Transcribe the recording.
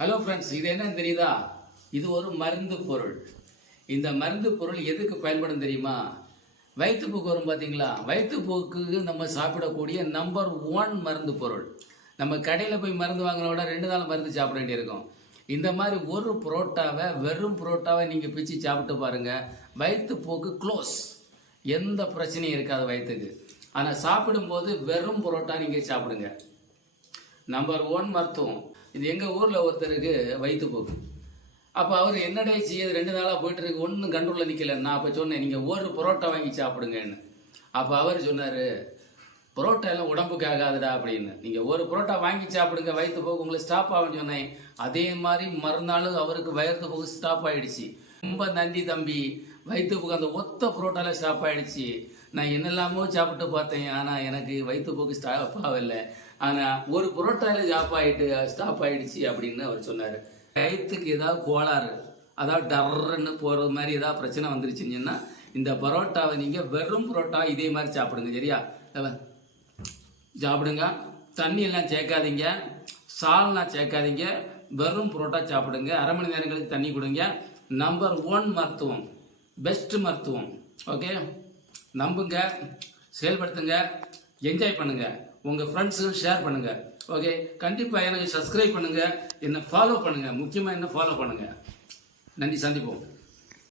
Hello friends, இது என்னன்னு தெரியுதா? இது ஒரு மருந்து பொருள். இந்த மருந்து பொருள் எதுக்கு பயன்படும் தெரியுமா? வயிற்றுப்போக்கு வரும் பார்த்தீங்களா? வயிற்றுப்போக்கு நம்ம சாப்பிடக்கூடிய நம்பர் 1 மருந்து பொருள். நம்ம கடையில் போய் மருந்து வாங்கின விட 2 நாள் மருந்து சாப்பிட வேண்டியிருக்கும். இந்த மாதிரி ஒரு புரோட்டாவை, வெறும் புரோட்டாவை நீங்கள் பிச்சு சாப்பிட்டு பாருங்கள், வயிற்றுப்போக்கு க்ளோஸ். எந்த பிரச்சனையும் இருக்காது வயிற்றுக்கு. ஆனால் சாப்பிடும்போது வெறும் புரோட்டா நீங்கள் சாப்பிடுங்க. நம்பர் 1 மருத்துவம். இது எங்கள் ஊரில் ஒருத்தருக்கு வயிற்றுப்போக்கு. அப்போ அவர் என்னடா செய்யுது, 2 நாளாக போயிட்டு இருக்கு, ஒன்றும் கண்ட்ரோலில் நிற்கல. நான் அப்போ சொன்னேன், நீங்கள் ஒரு புரோட்டா வாங்கி சாப்பிடுங்கன்னு. அப்போ அவர் சொன்னார், புரோட்டா எல்லாம் உடம்புக்கு ஆகாதுடா அப்படின்னு. நீங்கள் ஒரு புரோட்டா வாங்கி சாப்பிடுங்க, வயிற்றுப்போக்கு உங்களுக்கு ஸ்டாப் ஆகும்னு சொன்னேன். அதே மாதிரி மறுநாள் அவருக்கு வயிற்றுப்போக்கு ஸ்டாப் ஆகிடுச்சு. ரொம்ப நன்றி தம்பி, வயிற்றுப்போக்கு அந்த ஒத்த புரோட்டாவில் ஸ்டாப் ஆகிடுச்சு. நான் என்னெல்லாமோ சாப்பிட்டு பார்த்தேன், ஆனால் எனக்கு வயிற்றுப்போக்கு ஸ்டாப் ஆகலை. ஆனால் ஒரு புரோட்டாவில் ஸ்டாப் ஆகிடுச்சு அப்படின்னு அவர் சொன்னார். வயிற்றுக்கு ஏதாவது கோளாறு, அதாவது டர்ன்னு போகிறது மாதிரி ஏதாவது பிரச்சனை வந்துருச்சுங்கன்னா இந்த பரோட்டாவை நீங்கள் வெறும் பரோட்டா இதே மாதிரி சாப்பிடுங்க. சரியா? சாப்பிடுங்க. தண்ணியெல்லாம் சேர்க்காதீங்க, சால்னா சேர்க்காதீங்க, வெறும் புரோட்டா சாப்பிடுங்க. 1/2 மணி நேரம் கழிச்சு தண்ணி கொடுங்க. நம்பர் 1 மருத்துவம், பெஸ்ட் மருத்துவம். ஓகே, நம்புங்க, செயல்படுத்துங்க, என்ஜாய் பண்ணுங்க, உங்கள் ஃப்ரெண்ட்ஸுக்கு ஷேர் பண்ணுங்க. ஓகே, கண்டிப்பாக எனக்கு சப்ஸ்கிரைப் பண்ணுங்க, என்னை ஃபாலோ பண்ணுங்க, முக்கியமாக என்ன ஃபாலோ பண்ணுங்க. நன்றி, சந்திப்போம்.